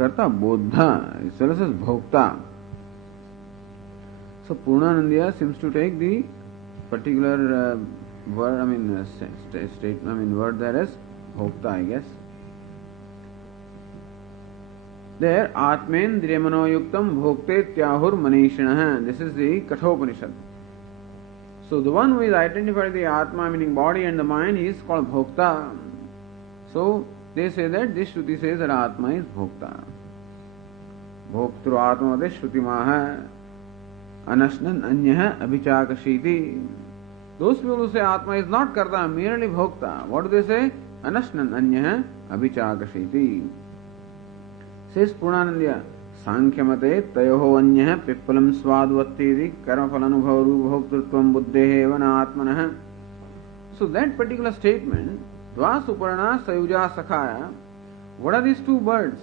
karta, bodha, as well as bhokta. So Purnanandiya seems to take the particular word, word there as bhokta, I guess. There, Atmendriyamanoyuktam bhokte tyahur manishinaha. This is the Kathopanishad. So the one who is identified the Atma, meaning body and the mind, he is called bhokta. So they say that this Shruti says that Atma is bhokta. Bhoktru Atmavade Shrutimaha Anashnan Anyaha Abhichakashiti. Those people who say Atma is not karta, merely bhokta. What do they say? Anashnan Anyaha Abhichakashiti. Says Purnanandiya, Sankhyamate Tayoho Anyaha Pippalam Swadvattiri Karmaphalanubhavaru Bhoktritvam Buddhehe Vana Atmanaha. So that particular statement, Dva Suparna Sayuja Sakhaya, what are these two birds?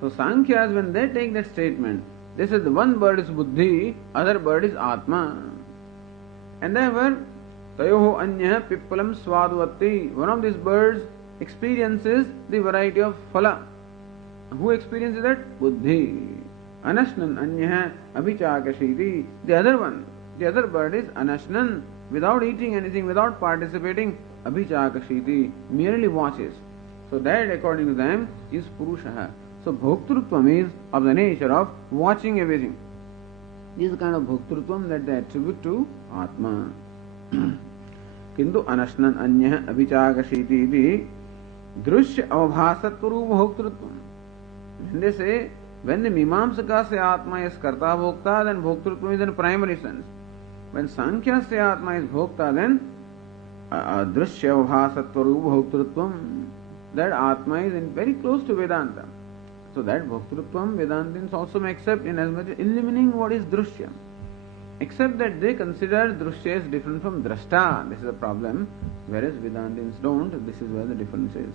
So Sankhyas, when they take that statement, they say the one bird is Buddhi, other bird is Atma. And therefore, Tayoho Anyaha Pippalam Swadvatti, one of these birds experiences the variety of phala. Who experiences that? Buddhi. Anashnan Anyaha Abhichakashiti. The other one, the other bird is Anashnan, without eating anything, without participating, Abhichakashiti, merely watches. So that, according to them, is Purushaha. So Bhoktrutvam is of the nature of watching everything. This is kind of Bhoktrutvam that they attribute to Atma. Kintu Anashnan Anyaha Abhichakashiti iti Drushya Avbhasatvaru Bhoktrutvam. When they say, when the Mimamsaka say Atma is Karta Bhokta, then Bhoktrutvam is in primary sense. When Sankhya say Atma is Bhokta, then Drushya Avbhasatvaru Bhoktrutvam. That Atma is very close to Vedanta. So that Bhoktrutvam Vedantins also may accept in as much as eliminating what is Drushya. Except that they consider Drushya as different from Drashta. This is a problem. Whereas Vedantins don't. This is where the difference is.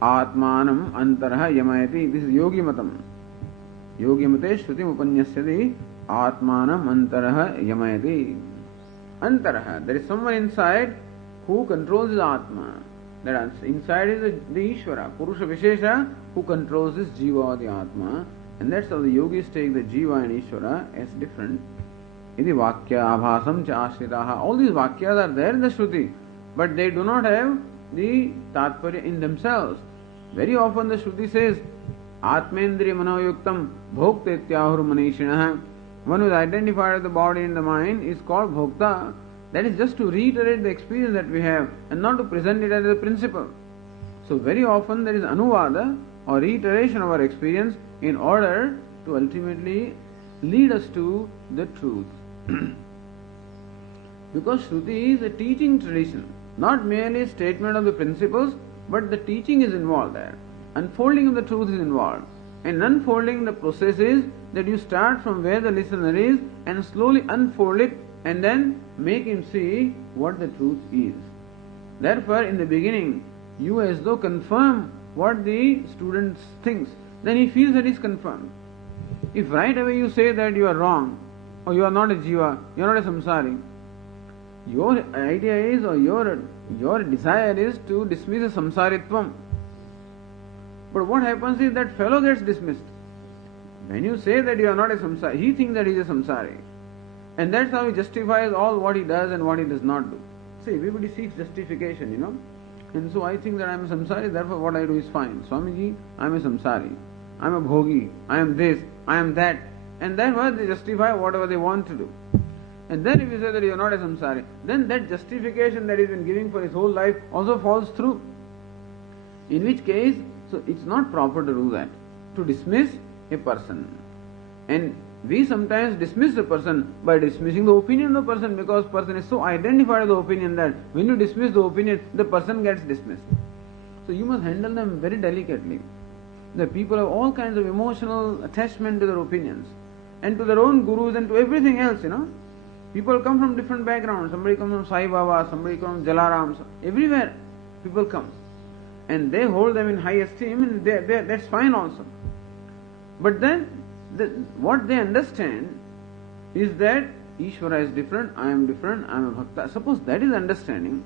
Atmanam Antaraha Yamayati. This is Yogi Matam. Yogi Mate Shrutim Upanyasyati. Atmanam Antaraha Yamayati. Antaraha. There is someone inside who controls his Atma. That inside is the Ishvara, Purusha Vishesha, who controls this Jiva or the Atma. And that's how the yogis take the Jiva and Ishvara as different. Iti Vakya Abhasam Cha Ashritaha. All these Vakyas are there in the Shruti, but they do not have the Tatparya in themselves. Very often the Shruti says, Atmendriya Manoyuktam Bhokte Tyahur Manishinaha. One who is identified with the body and the mind is called Bhokta. That is just to reiterate the experience that we have and not to present it as a principle. So very often there is anuvada or reiteration of our experience in order to ultimately lead us to the truth. Because Shruti is a teaching tradition, not merely a statement of the principles, but the teaching is involved there. Unfolding of the truth is involved. And unfolding the process is that you start from where the listener is and slowly unfold it and then make him see what the truth is. Therefore, in the beginning, you as though confirm what the student thinks. Then he feels that he is confirmed. If right away you say that you are wrong, or you are not a jiva, you are not a samsari, your idea is, or your desire is to dismiss a samsaritvam. But what happens is that fellow gets dismissed. When you say that you are not a samsari, he thinks that he is a samsari. And that's how he justifies all what he does and what he does not do. See, everybody seeks justification, And so I think that I am a samsari, therefore what I do is fine. Swamiji, I am a samsari. I am a bhogi. I am this. I am that. And therefore they justify whatever they want to do. And then if you say that you are not a samsari, then that justification that he has been giving for his whole life also falls through. In which case, so it's not proper to do that. To dismiss a person. And we sometimes dismiss the person by dismissing the opinion of the person, because person is so identified with the opinion that when you dismiss the opinion, the person gets dismissed. So you must handle them very delicately. The people have all kinds of emotional attachment to their opinions and to their own gurus and to everything else, People come from different backgrounds. Somebody comes from Sai Baba, somebody comes from Jalaram, everywhere people come. And they hold them in high esteem, and that's fine also. But then, what they understand is that Ishvara is different, I am different, I am a bhakta. Suppose that is understanding,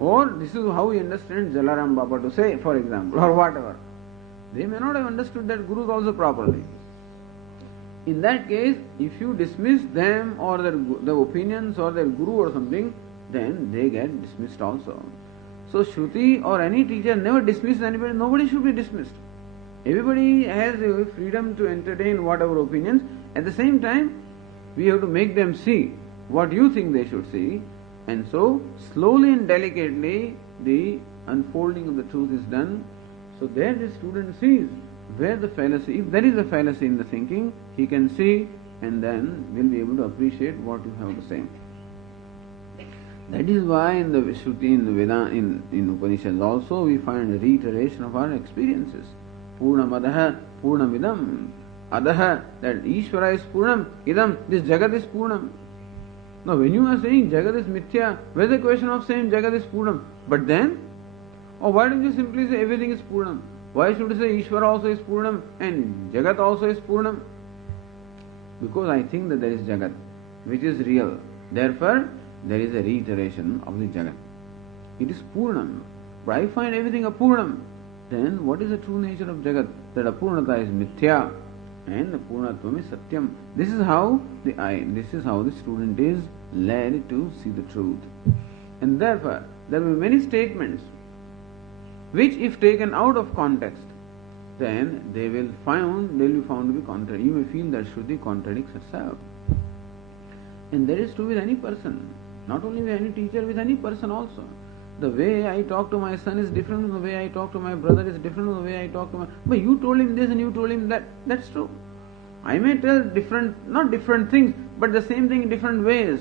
or this is how we understand Jalaram Baba to say, for example, or whatever. They may not have understood that Gurus also properly. In that case, if you dismiss them or their opinions or their Guru or something, then they get dismissed also. So Shruti or any teacher never dismisses anybody. Nobody should be dismissed. Everybody has the freedom to entertain whatever opinions. At the same time, we have to make them see what you think they should see. And so, slowly and delicately, the unfolding of the truth is done. So there the student sees where the fallacy, if there is a fallacy in the thinking, he can see and then will be able to appreciate what you have to say. That is why in the Shruti, in the Veda, in Upanishads also, we find a reiteration of our experiences. Purnamadaha, Purnamidam, Adaha, that Ishvara is Purnam, Idam, this Jagat is Purnam. Now when you are saying Jagat is Mithya, where is the question of saying Jagat is Purnam? But then, or why don't you simply say everything is Purnam? Why should you say Ishvara also is Purnam and Jagat also is Purnam? Because I think that there is Jagat, which is real. Therefore, there is a reiteration of the Jagat. It is Purnam. But I find everything a Purnam. Then what is the true nature of Jagat? That Apurnata is Mithya and the Purnatvam is Satyam. This is how the student is led to see the truth. And therefore, there will be many statements which, if taken out of context, then they will be found to be contrary. You may feel that Shruti contradicts herself. And that is true with any person. Not only with any teacher, with any person also. The way I talk to my son is different from the way I talk to my brother, is different from the way I talk to my... But you told him this and you told him that. That's true. I may tell not different things, but the same thing in different ways.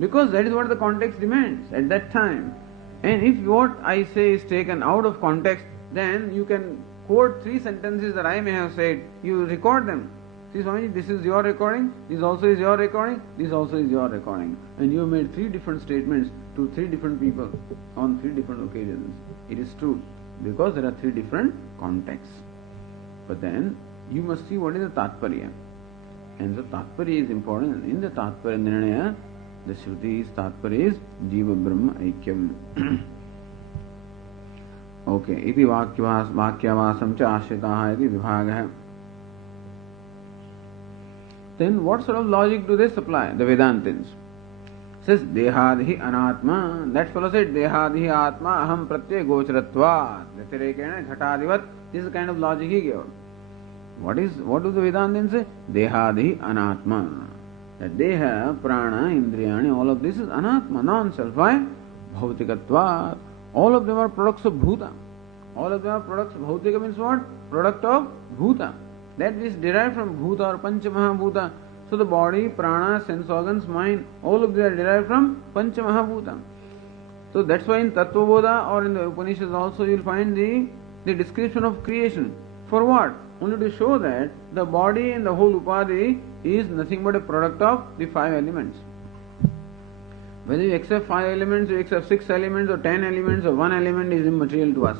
Because that is what the context demands at that time. And if what I say is taken out of context, then you can quote 3 sentences that I may have said. You record them. See, Swami, this is your recording, this also is your recording, this also is your recording. And you have made 3 different statements to 3 different people on 3 different occasions. It is true, because there are 3 different contexts. But then, you must see what is the Tatparya. And the Tatparya is important. In the Tatparya Nirnaya, the Shruti's Tatparya is Jiva Brahma Aikyam. Okay, iti vakyavasam cha ashritaha iti vibhagaha. Then what sort of logic do they supply? The Vedantins. Says Dehadhi Anatma. That fellow said Dehadhi Atma Aham Pratyay Gocharatvat. Vatirekena Ghatadivat. This is the kind of logic he gave. What do the Vedantins say? Dehadhi Anatma. That Deha, Prana, Indriyani, all of this is Anatma, non-self. Why? Bhautikatvat. All of them are products of Bhuta. All of them are products. Bhautika means what? Product of Bhuta. That is derived from Bhuta or Pancha Mahabhuta. So the body, prana, sense organs, mind, all of them are derived from Pancha Mahabhuta. So that's why in Tattva Bodha or in the Upanishads also you will find the description of creation. For what? Only to show that the body and the whole Upadhi is nothing but a product of the 5 elements. Whether you accept 5 elements, you accept 6 elements or 10 elements or 1 element is immaterial to us.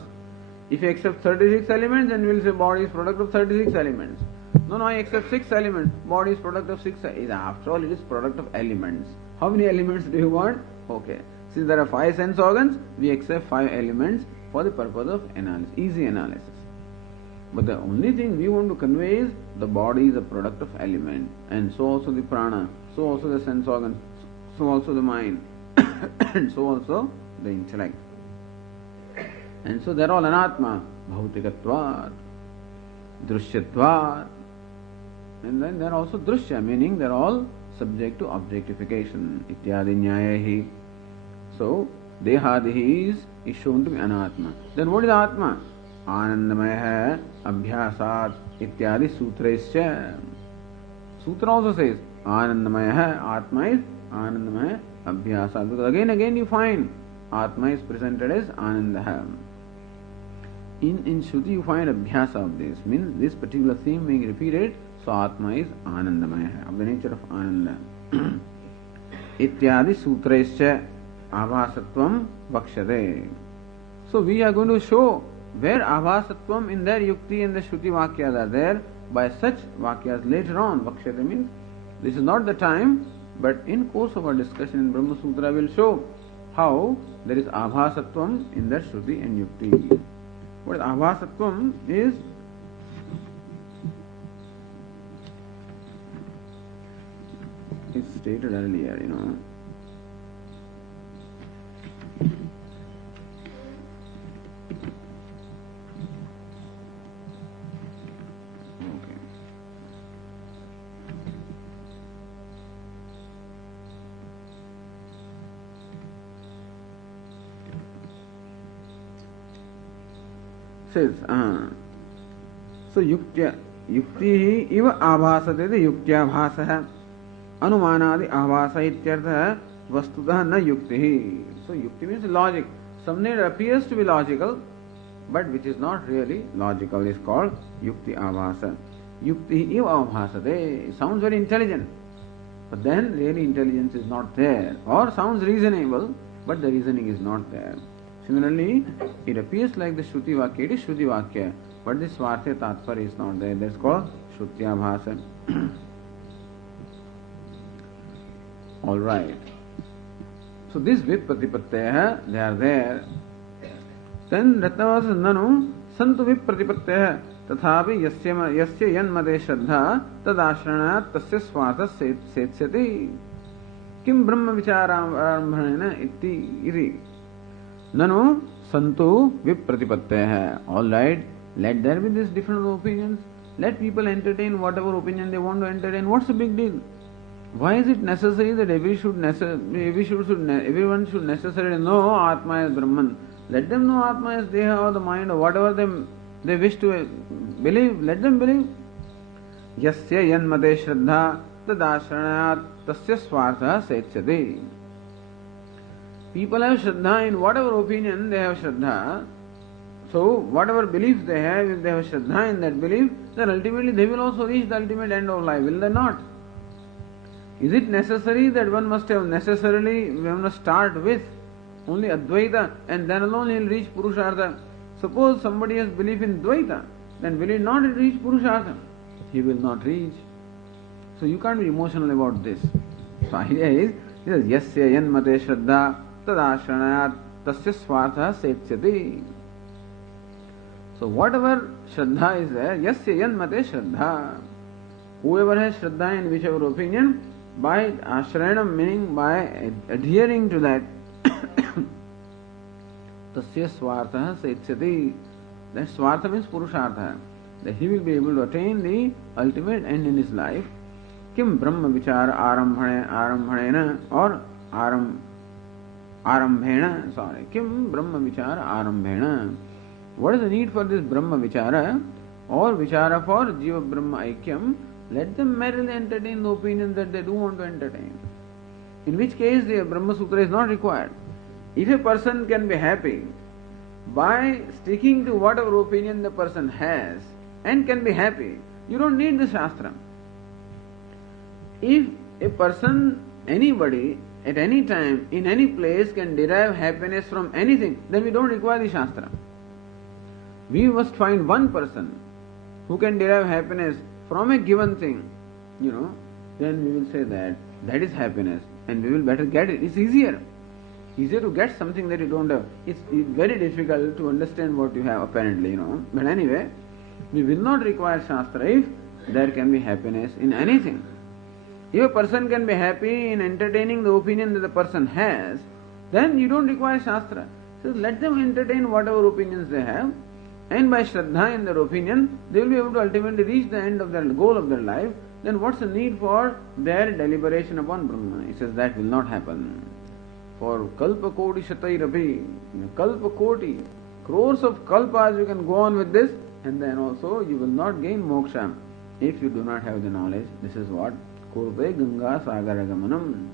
If you accept 36 elements, then we will say body is product of 36 elements. No, I accept 6 elements. Body is product of 6. After all, it is product of elements. How many elements do you want? Okay. Since there are 5 sense organs, we accept 5 elements for the purpose of analysis, easy analysis. But the only thing we want to convey is the body is a product of element, and so also the prana, so also the sense organs, so also the mind, and so also the intellect. And so they are all anatma, bhautikatvat, drushyatvat, and then they are also drushya, meaning they are all subject to objectification, ityadi nyayahi. So, dehadihi is shown to be anatma. Then what is atma? Anandamaya abhyasat ityadi sutraisya. Sutra also says Anandamaya, Atma is Anandamaya abhyasat. Because again you find Atma is presented as Anandaha. In Shruti you find abhyasa of this, means this particular theme being repeated, so Atma is Anandamaya, of the nature of Ananda. Ityadi sutraisya abhasatvam vakshade. So we are going to show where abhasatvam in their yukti and the Shruti vakyas are there by such vakyas later on. Vakshade means this is not the time, but in course of our discussion in Brahma Sutra we will show how there is abhasatvam in their Shruti and yukti. What is Abhasatvam is stated earlier, Okay. Says, so yukti iva abhasate yuktya bhasah अनुमानादि आभास इत्यर्थ वस्तुतः न युक्ति ही. So yukti means logic. Something that appears to be logical but which is not really logical is called yukti abhasa. Yukti eva abhasate. It sounds very intelligent, but then really intelligence is not there, or sounds reasonable but the reasoning is not there. Similarly, it appears like the Shruti Vakya, it is Shruti Vakya, but the Swartha Tatpara is not there. That's called Shruti Abhasa. All right. So this Vipratipatteya, they are there. Then Ratnavasa Nanu Santu Vipratipatteya Tathapi Yasya Yanmade Shraddha Tadashranat Tasya Swartha Setsyati Kim Brahma Vicharambrana Iti Nanu Santu Vipratipatteya. All right. Let there be these different opinions. Let people entertain whatever opinion they want to entertain. What's the big deal? Why is it necessary that everyone should necessarily know Atma is Brahman? Let them know Atma is Deha or the mind or whatever they wish to believe. Let them believe. Yasya yanmade shraddha tadashranayat tasya swartha setsyati. People have shraddha in whatever opinion they have shraddha. So whatever belief they have, if they have shraddha in that belief, then ultimately they will also reach the ultimate end of life. Will they not? Is it necessary that one must start with only Advaita and then alone he will reach Purushartha? Suppose somebody has belief in Dvaita, then will he not reach Purushartha? He will not reach. So you can't be emotional about this. So idea is, Yasya yanmate shraddha tadashranayat tasya swartha setsyati. So whatever shraddha is there, Yasya yanmate shraddha. Whoever has shraddha in whichever opinion, by ashranam meaning by adhering to that, tasya swartha setsyati. That swartha means purushartha. That he will be able to attain the ultimate end in his life. Kim Brahma vichara arambhana or arambhena. Kim Brahma vichara arambhena. What is the need for this Brahma vichara or vichara for Jiva Brahma Aikyam? Let them merely entertain the opinion that they do want to entertain. In which case the Brahma Sutra is not required. If a person can be happy by sticking to whatever opinion the person has and can be happy, you don't need the Shastra. If a person, anybody, at any time, in any place can derive happiness from anything, then we don't require the Shastra. We must find one person who can derive happiness from a given thing, then we will say that is happiness and we will better get it. It's easier to get something that you don't have. It's very difficult to understand what you have apparently, But anyway, we will not require Shastra if there can be happiness in anything. If a person can be happy in entertaining the opinion that the person has, then you don't require Shastra. So let them entertain whatever opinions they have, and by Shraddha in their opinion, they will be able to ultimately reach the end of their goal of their life. Then what's the need for their deliberation upon Brahma? He says that will not happen. For Kalpa Koti Shatairapi, Kalpa Koti, crores of Kalpas you can go on with this, and then also you will not gain moksha if you do not have the knowledge. This is what? Kurve Ganga Sagara Gamanam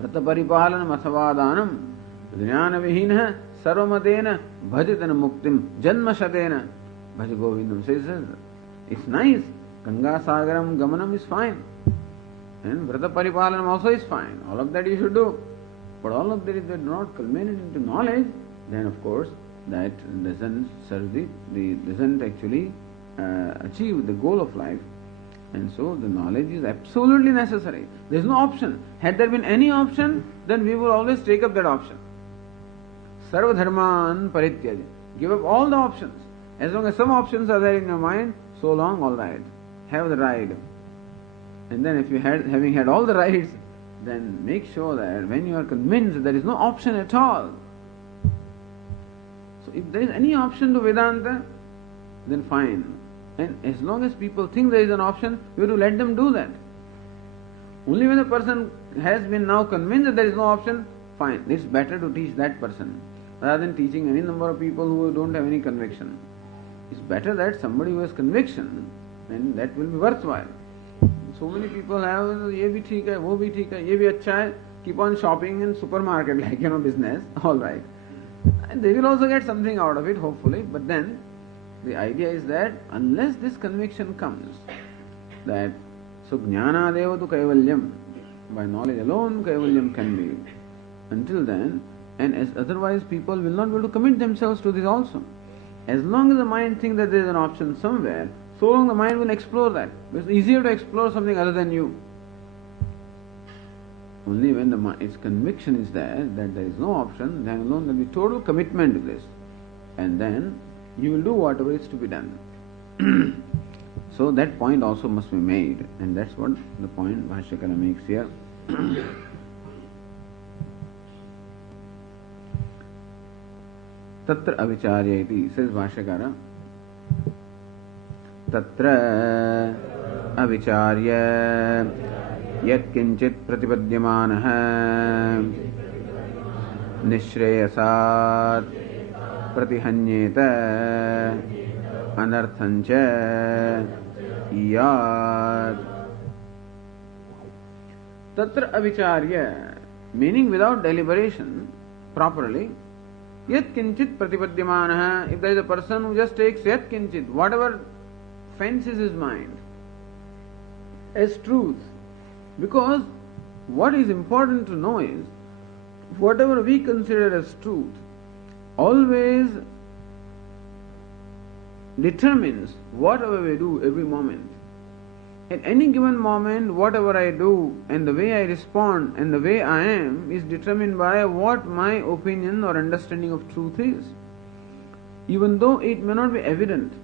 Vrata Paripalanam Asavadanam Jnana Vihina Sarvamadena Bhajitana Muktim Janma Shatena Bhaj Govindam. Says it's nice. Ganga Sagaram Gamanam is fine. And Vrata Paripalanam also is fine. All of that you should do. But all of that, if they do not culminate into knowledge, then of course that doesn't actually achieve the goal of life. And so the knowledge is absolutely necessary. There is no option. Had there been any option, then we will always take up that option. Sarva dharman parityaja. Give up all the options. As long as some options are there in your mind, so long, all right. Have the ride. And then if you having had all the rides, then make sure that when you are convinced there is no option at all. So if there is any option to Vedanta, then fine. And as long as people think there is an option, we have to let them do that. Only when a person has been now convinced that there is no option, fine. It's better to teach that person rather than teaching any number of people who don't have any conviction. It's better that somebody who has conviction, and that will be worthwhile. So many people have, ye bhi theek hai, wo bhi theek hai, ye bhi acha hai, keep on shopping in supermarket like, business, all right. And they will also get something out of it, hopefully. But then, the idea is that unless this conviction comes, that so jnana deva tu kaivalyam, by knowledge alone kaivalyam can be. Until then, and as otherwise people will not be able to commit themselves to this also. As long as the mind thinks that there is an option somewhere, so long the mind will explore that. It's easier to explore something other than you. Only when its conviction is there that there is no option, then alone there will be total commitment to this. And then you will do whatever is to be done. So that point also must be made, and that's what the point Bhashyakara makes here. Tatra avicharya iti, says Bhashyakara. Tatra avicharya yat kinchit pratipadyamanaha nishreyasat pratihanyeta anarthancha yad. Tatra avicharya, meaning without deliberation, properly. Yat kinchit pratipadyamanaha, if there is a person who just takes yat kinchit, whatever fences his mind, as truth. Because what is important to know is, whatever we consider as truth always determines whatever we do every moment. At any given moment, whatever I do and the way I respond and the way I am is determined by what my opinion or understanding of truth is. Even though it may not be evident,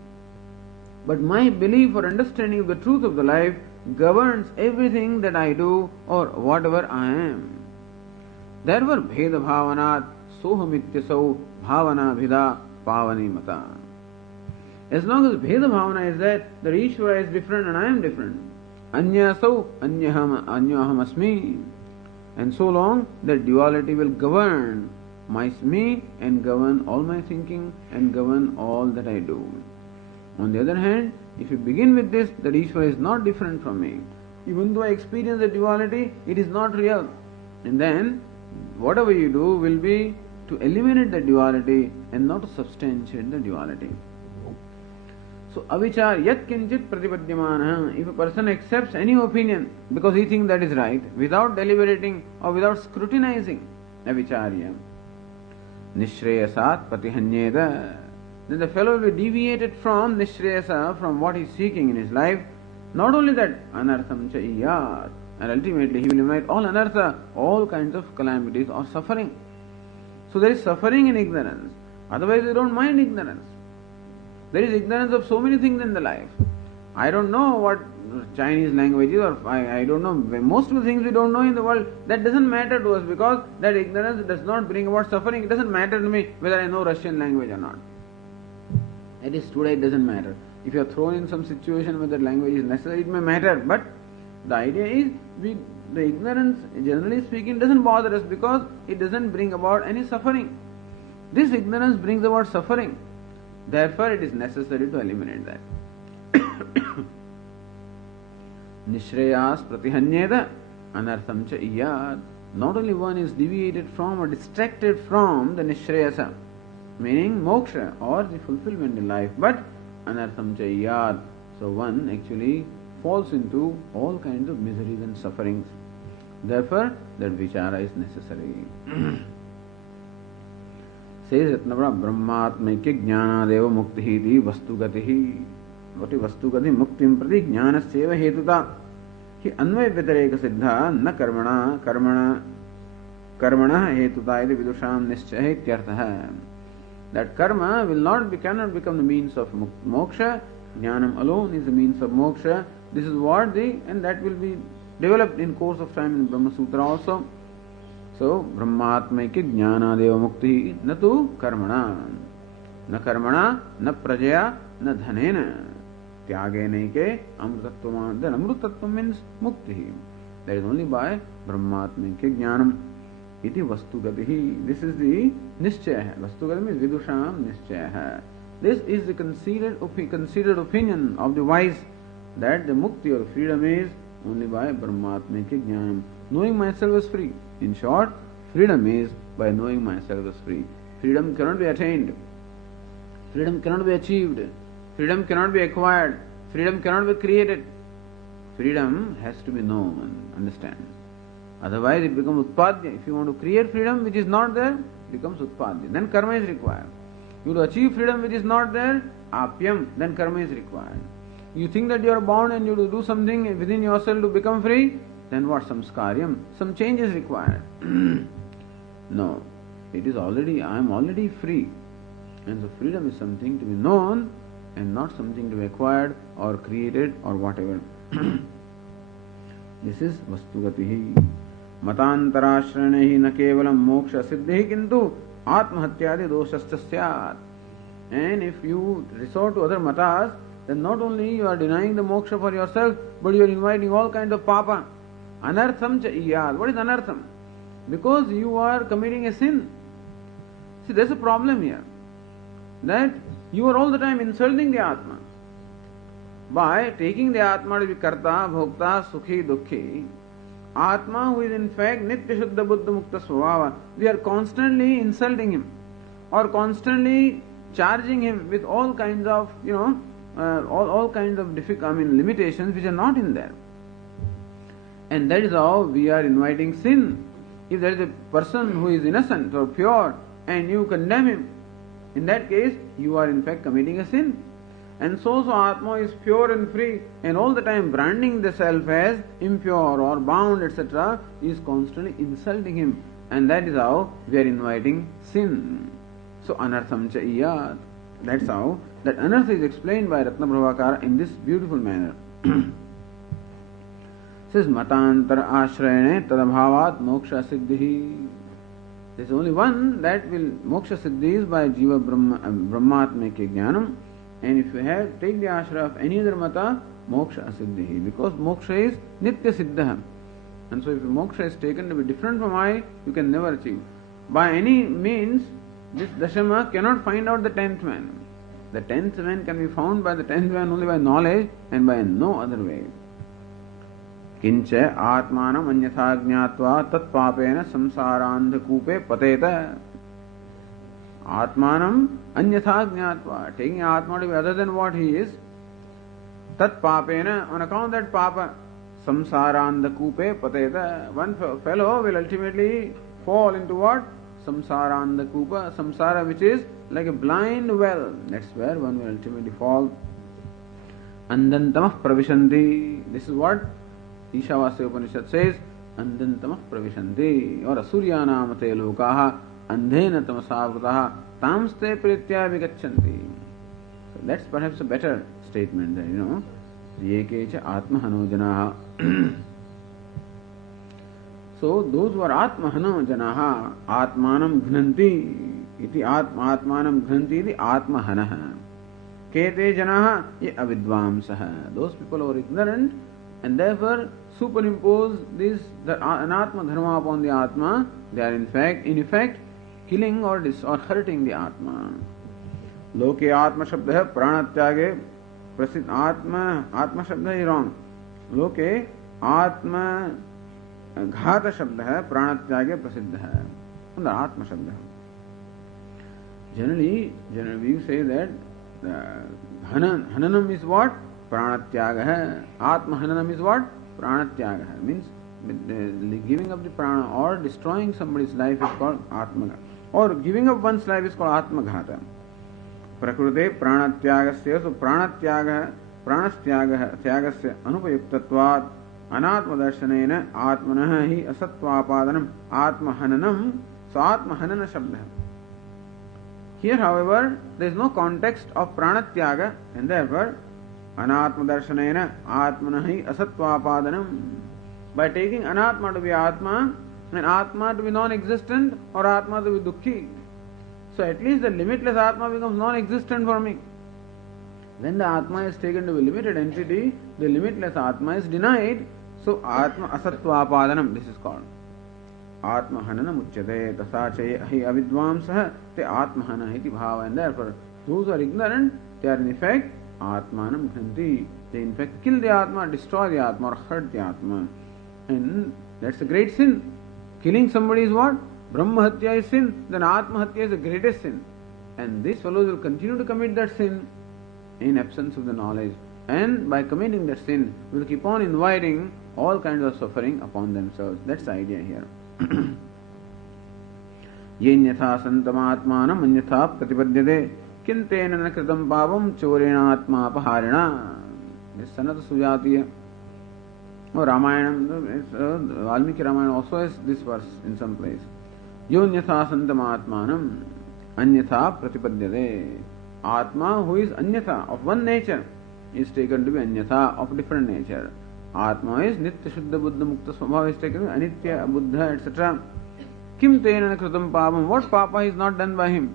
but my belief or understanding of the truth of the life governs everything that I do or whatever I am. Therefore, bheda bhavanat sohamityasau bhavana bhida pavani mata. As long as bheda bhavana is there, that Ishvara is different and I am different. Anyasau anyaham asmi. And so long that duality will govern me and govern all my thinking and govern all that I do. On the other hand, if you begin with this, that Ishvara is not different from me, even though I experience the duality, it is not real. And then, whatever you do will be to eliminate the duality and not to substantiate the duality. So, avichar yat kinchit pratipadyamana, if a person accepts any opinion because he thinks that is right, without deliberating or without scrutinizing, avicharya, nishreyasat pratihanyeda, then the fellow will be deviated from nishreyasa, from what he is seeking in his life. Not only that, anartham cha iyat, and ultimately he will invite all anartha, all kinds of calamities or suffering. So there is suffering in ignorance. Otherwise you don't mind ignorance. There is ignorance of so many things in the life. I don't know what Chinese language is, or I don't know. Most of the things we don't know in the world, that doesn't matter to us because that ignorance does not bring about suffering. It doesn't matter to me whether I know Russian language or not. At least today it doesn't matter. If you are thrown in some situation where that language is necessary, it may matter. But the idea is, the ignorance, generally speaking, doesn't bother us because it doesn't bring about any suffering. This ignorance brings about suffering. Therefore, it is necessary to eliminate that. Nishreyas pratihanyeda anartham cha iyad. Not only one is deviated from or distracted from the nishreyasa, meaning moksha or the fulfillment in life, but anartham cha iyad. So one actually falls into all kinds of miseries and sufferings. Therefore, that vichara is necessary. Says Ratnavara, Brahmatmaikya jnanadeva mukti vastugatihi. What is vastugati? Muktim prati jnanasyeva hetuta. Hi anvaya vyatireka siddha na karmana hetuta iti vidusham nischaya ityartha. that karma cannot become the means of moksha. Jnanam alone is the means of moksha. This is what and that will be developed in course of time in Brahma Sutra also. So, Brahmatmaiki jnanadeva mukti natu karmana. Na karmana, na prajaya, na dhanena. Tyagene amrutattvam. Then amrutattvam means mukti. That is only by Brahmatmaiki jnanam. Iti vastugatihi. This is the nischaya. Vastugati means vidusham nischaya. This is the considered opinion of the wise that the mukti or freedom is only by Brahmatmaiki jnanam. Knowing myself is free. In short, freedom is by knowing myself is free. Freedom cannot be attained. Freedom cannot be achieved. Freedom cannot be acquired. Freedom cannot be created. Freedom has to be known, understand. Otherwise it becomes utpadya. If you want to create freedom which is not there, it becomes utpadya. Then karma is required. You want to achieve freedom which is not there, apyam, then karma is required. You think that you are bound and you have to do something within yourself to become free, then what? Samskaryam. Some change is required. No. It is already, I am already free. And so freedom is something to be known and not something to be acquired or created or whatever. This is vastugatihi. Matantarashranehi na kevalam moksha siddhihi kintu atmahatyadi doshascha syat. And if you resort to other matas, then not only you are denying the moksha for yourself, but you are inviting all kinds of papa. Anartham cha iyad. What is anartham? Because you are committing a sin. See, there's a problem here. That you are all the time insulting the Atma. By taking the Atma to be Karta, Bhokta, Sukhi, Dukhi, Atma who is in fact Nitya Shuddha Buddha Mukta Svabhava, we are constantly insulting him or constantly charging him with all kinds of, all kinds of limitations which are not in there. And that is how we are inviting sin. If there is a person who is innocent or pure and you condemn him, in that case, you are in fact committing a sin. And so Atma is pure and free and all the time branding the self as impure or bound, etc. is constantly insulting him. And that is how we are inviting sin. So anartham cha iyat. That's how that anartha is explained by Ratna Prabhakara in this beautiful manner. Says matantar ashrayane tadabhavat moksha siddhi. There is only one that will moksha siddhi is by jiva brahmatmike jnanam. And if you take the ashra of any other mata, moksha asiddhi. Because moksha is nitya siddha. And so if moksha is taken to be different from I, you can never achieve. By any means, this dashama cannot find out the 10th man. The 10th man can be found by the 10th man only by knowledge and by no other way. Kincha atmanam anyatha jnatva tat papena samsarandha kupe pateta. Atmanam anyatha jnatva. Taking Atma to be other than what he is. Tat papena, on account of that papa, samsarandha kupe pateta. One fellow will ultimately fall into what? Samsarandha kupa. Samsara, which is like a blind well. That's where one will ultimately fall. Andantamah pravishanti. This is what Ishavasya Upanishad says, Andantamah pravishanti, or Asuryanamate lokaha, andhena tamasavrataha, tamste pritya vigachanti. So that's perhaps a better statement there, Yekecha atmahano janaha. So those who are atmahano janaha, atmanam ghnanti, iti atmanam ghnanti iti atmahanaha. Kete janaha, ye avidvamsaha. Those people who are ignorant, and therefore superimpose this anatma dharma upon the atma, they are in effect killing or hurting the atma. Loke atma shabda pranatyage prasid atma shabda is wrong. Loke atma ghata shabda pranatyage prasiddha. Under atma shabda. Generally we say that hananam is what? Pranatyaga. Atma hananam is what? Pranatyaga. Means giving up the prana or destroying somebody's life is called atma. Or giving up one's life is called atmaghata. Prakrute pranatyagasya. So pranatyaga, pranastyagasya anupayuktatvat anatma darshanena atmanah hi asatvapadanam atma hananam. So atma hanana shabda. Here, however, there is no context of pranatyaga, and therefore, anatma darshanena atmanahi asatvapadanam. By taking anatma to be atma, and atma to be non-existent, or atma to be dukkhi. So at least the limitless atma becomes non-existent for me. When the atma is taken to be limited entity, the limitless atma is denied. So atma asatvapadanam, this is called. Atma hanana muchyate tasache ahi avidvamsah te atma hana iti bhava. And therefore, those who are ignorant, they are in effect atmanam ghanti. They in fact kill the atma, destroy the atma, or hurt the atma. And that's a great sin. Killing somebody is what? Brahma hatya is sin. Then atma hatya is the greatest sin. And these fellows will continue to commit that sin in absence of the knowledge. And by committing that sin, will keep on inviting all kinds of suffering upon themselves. That's the idea here. Yenyatha santamatmanam anyatha pratipadyate kintena na kritam pavam chorena atma apaharena. This Sanata Sujatiya. Or Ramayana, Valmiki Ramayana also has this verse in some place. Yonyatha santamatmanam anyatha pratipadyate. Atma, who is anyatha, of one nature, is taken to be anyatha, of different nature. Atma is nitya shuddha buddha mukta swabhava, is taken to be anitya buddha, etc. Kim tena kritam papam, what papa is not done by him?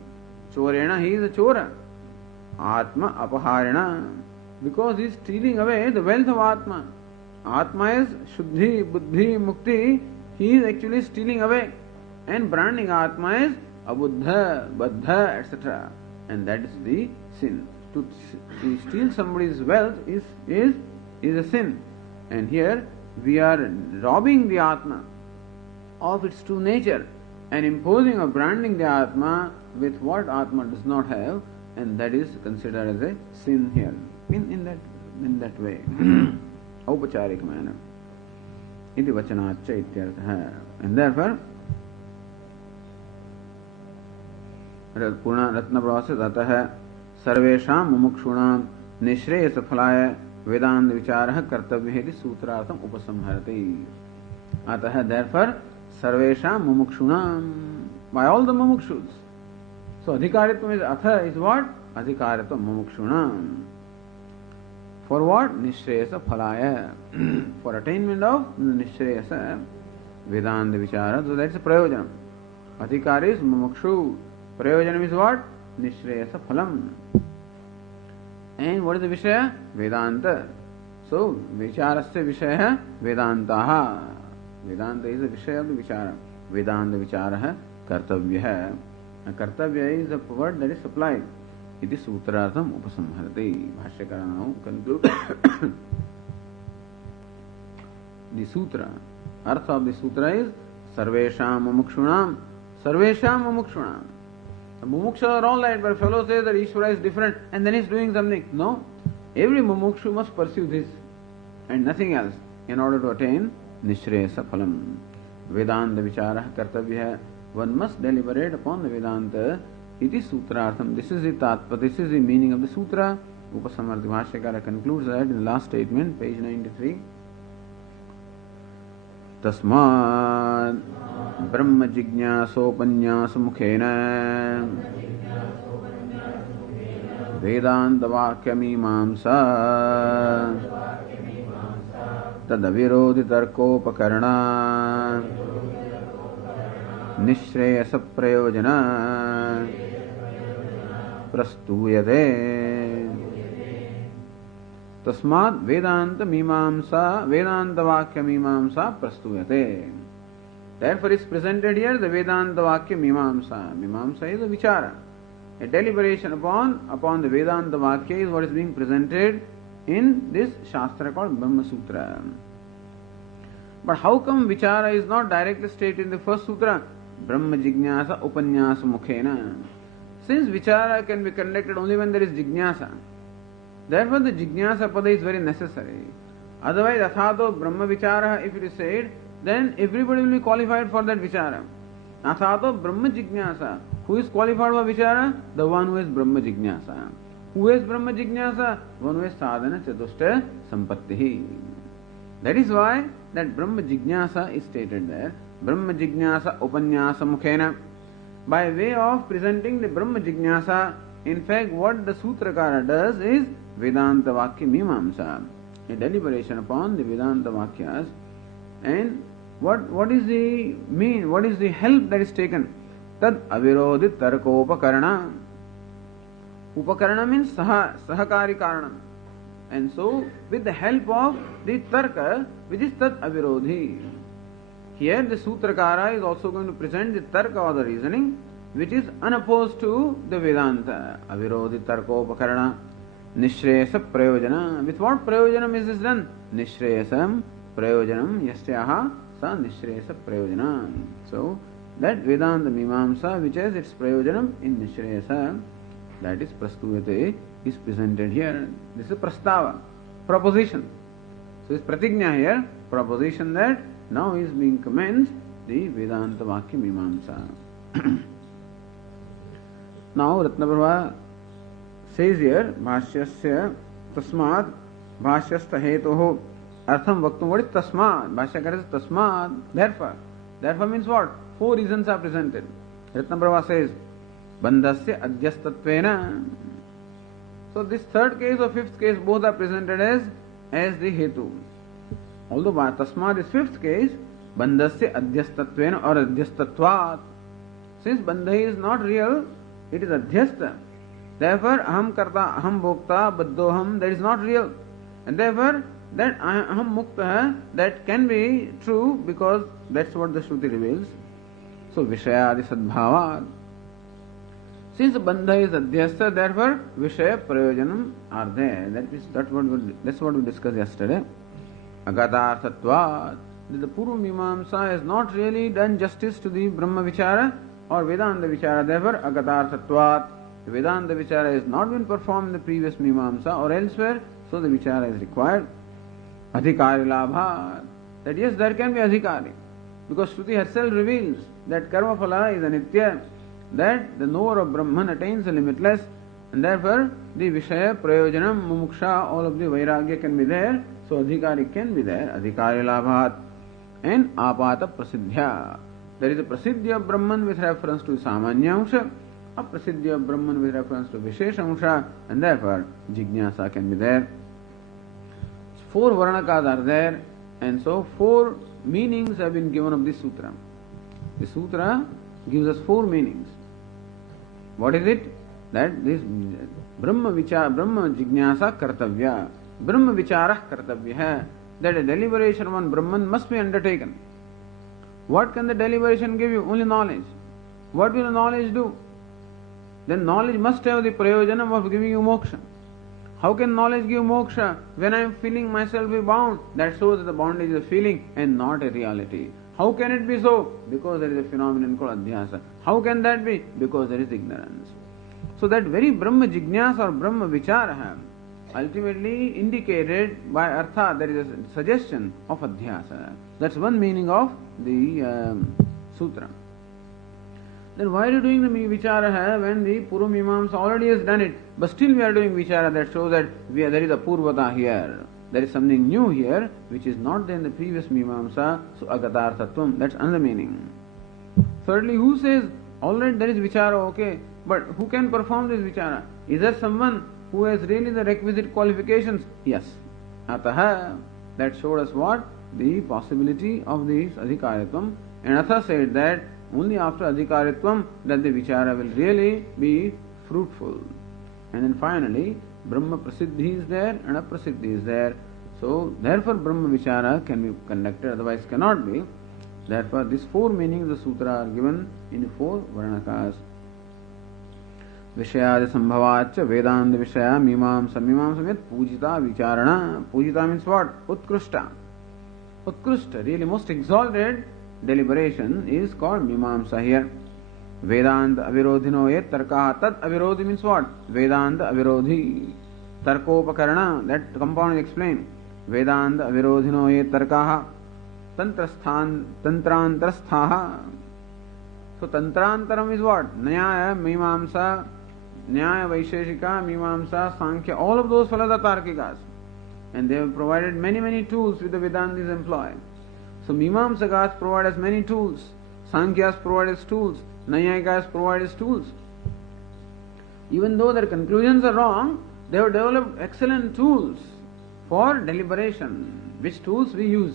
Chorena, he is a chora. Atma apaharena, because he is stealing away the wealth of Atma. Atma is shuddhi, buddhi, mukti, he is actually stealing away. And branding Atma is abuddha, baddha, etc. And that is the sin. To steal somebody's wealth is a sin. And here we are robbing the Atma of its true nature and imposing or branding the Atma with what Atma does not have, and that is considered as a sin here. In that way. Aupacharik manner. Iti vachanacha ityartha. And therefore, Purna Ratna Prabha says, Atah sarvesham mumukshunam nishreyasa phalaya vedanta vicharaha kartavyaheti sutrartham upasamharati. Atah, therefore, sarvesham mumukshunam, by all the mumukshus. So adhikaritvam is atha is what? Adhikaritvam mumukshunam. For what? Nishreyasa phalaya. For attainment of nishreyasa vedanta vichara. So that's a prayojanam. Adhikari is mumukshu. Prayojanam is what? Nishreyasa phalam. And what is the Vishaya? Vedanta. So, Vicharasya Vishaya Vedantaha. Vedanta is the Vishaya of the Vichara. Vedanta Vicharaha Kartavyaha. Kartavya is a word that is supplied. It is Sutrartham Upasamharati. Bhashyakara now conclude the Sutra. Artha of the Sutra is Sarvesham Mumukshunam. Sarvesham Mumukshunam. The mumuksha are all right, but a fellow says that Ishvara is different and then he is doing something. No. Every mumukshu must pursue this and nothing else in order to attain Nishreyasa Phalam. Vedanta Vichara Kartavya. One must deliberate upon the Vedanta. It is Sutrartham. This is the Tatpa. This is the meaning of the Sutra. Upasamarthi Bhashyakara concludes that in the last statement, page 93. Tasmad Brahma Jignasopanyasa Mukhena Vedanta Vakyamimamsa Tadavirodhi Tarkopakarana Nishreyasa Prayojana Prastuyate. Tasmad Vedanta Mimamsa Vedanta Vakya Mimamsa Prastuyate. Therefore is presented here the Vedanta Vakya Mimamsa. Mimamsa is a Vichara. A deliberation upon the Vedanta Vakya is what is being presented in this Shastra called Brahma Sutra. But how come Vichara is not directly stated in the first Sutra? Brahma Jignasa Upanyasa Mukhena. Since Vichara can be conducted only when there is Jignasa, therefore the Jignasa Pada is very necessary. Otherwise, Athato Brahma Vichara, if it is said, then everybody will be qualified for that Vichara. Athato Brahma Jignasa. Who is qualified for Vichara? The one who is Brahma Jignasa. Who is Brahma Jignasa? One who is Sadhana Chatushta Sampattihi. That is why that Brahma Jignasa is stated there. Brahma Jignasa Upanyasa Mukhena. by way of presenting the Brahma Jignasa, in fact, what the Sutrakara does is Vedanta Vakya Mimamsa, a deliberation upon the Vedanta Vakyas. And what is the mean? What is the help that is taken? Tad avirodhi tarkopakarana. Upakarana means sahakari karanam. And so, with the help of the tarka, which is tad avirodhi. Here the Sutrakara is also going to present the tarka or the reasoning, which is unopposed to the Vedanta. Avirodhi tarkopakarana. Nishreyasa prayojana. With what prayojanam is this done? Nishreyasam prayojanam yasyaha sa nishreyasa prayojana. So, that Vedanta Mimamsa, which has its prayojanam in Nishreyasa, that is prastuyate, is presented here. This is prastava, proposition. So, this pratigna here, proposition that now is being commenced, the Vedanta Vakya Mimamsa. Now, Ratnaprabha says here, Bhashyasya tasmad bhashyastha hetoho artham vaktum. What is tasmad? Bhashyakara says tasmad, therefore. Therefore means what? 4 reasons are presented. Ratnaprabha says, bandhasya adhyastatvena. So this third case or fifth case, both are presented as the hetu. Although tasmad is fifth case, bandhasya adhyastatvena or adhyastatvat. Since bandha is not real, it is adhyasta. Therefore, aham karta, aham bhokta, baddhoham, that is not real. And therefore, that aham mukta, that can be true because that's what the Shruti reveals. So, Vishayadi Sadbhavat. Since bandha is adhyasta, therefore, Vishaya Prayojanam are there. That's what we discussed yesterday. Agatarthatvat. The Purva Mimamsa has not really done justice to the Brahma Vichara or Vedanta Vichara. Therefore, Agatarthatvat. Vedanta Vichara has not been performed in the previous Mimamsa or elsewhere, so the Vichara is required. Adhikari Labha. That yes, there can be Adhikari. Because Shruti herself reveals that Karma Phala is anitya, that the knower of Brahman attains the limitless, and therefore the Vishaya, Prayojanam, Mumuksha, all of the Vairagya can be there, so Adhikari can be there. Adhikari Labhat. And Apata Prasiddhya. There is a Prasiddhya of Brahman with reference to Samanyangsha, a Prasiddhya of Brahman with reference to Visheshangsha, and therefore Jignasa can be there. 4 Varanakas are there, and so 4 meanings have been given of this sutra. The sutra gives us 4 meanings. What is it? That this Brahma Jignasa Kartavya, Brahma Vicharah Kartavya, that a deliberation on Brahman must be undertaken. What can the deliberation give you? Only knowledge. What will the knowledge do? Then knowledge must have the prayojanam of giving you moksha. How can knowledge give moksha when I am feeling myself be bound? That shows that the bondage is a feeling and not a reality. How can it be so? Because there is a phenomenon called adhyasa. How can that be? Because there is ignorance. So that very Brahma Jignasa or Brahma Vichara ultimately indicated by artha, there is a suggestion of adhyasa. That's one meaning of the sutra. Then why are you doing the vichara when the Purva Mimamsa already has done it, but still we are doing vichara? That shows that there is a Purvata here. There is something new here which is not there in the previous Mimamsa. So Agatarthatvam, that's another meaning. Thirdly, who says already there is vichara, okay, but who can perform this vichara? Is there someone who has really the requisite qualifications? Yes. Ataha, that showed us what? The possibility of this Adhikaritvam. And Atha said that only after Adhikaritvam that the vichara will really be fruitful. And then finally, Brahma Prasiddhi is there and Aprasiddhi is there. So, therefore Brahma vichara can be conducted, otherwise cannot be. Therefore, these 4 meanings of the sutra are given in 4 Varanakas. Vishayadi Sambhavacha Vedanta Vishaya Mimamsa. Mimamsa means Pujita Vicharana. Pujita means what? Utkrishta. Utkrishta, really most exalted deliberation is called Mimamsa here. Vedanta Avirodhino Yet Tarkaha. Tat Avirodhi means what? Vedanta Avirodhi. Tarkopakarana, that compound is explained. Vedanta Avirodhino Yet Tarkaha. Tantrantarasthaha. So Tantrantaram is what? Nyaya, Mimamsa, Nyaya, Vaisheshika, Mimamsa, Sankhya, all of those falas are Tarkikas. And they have provided many tools which the Vedantis employ. So Mimamsakas provide us many tools, Sankhyas provide us tools, Nayayikas provide as tools. Even though their conclusions are wrong, they have developed excellent tools for deliberation. Which tools we use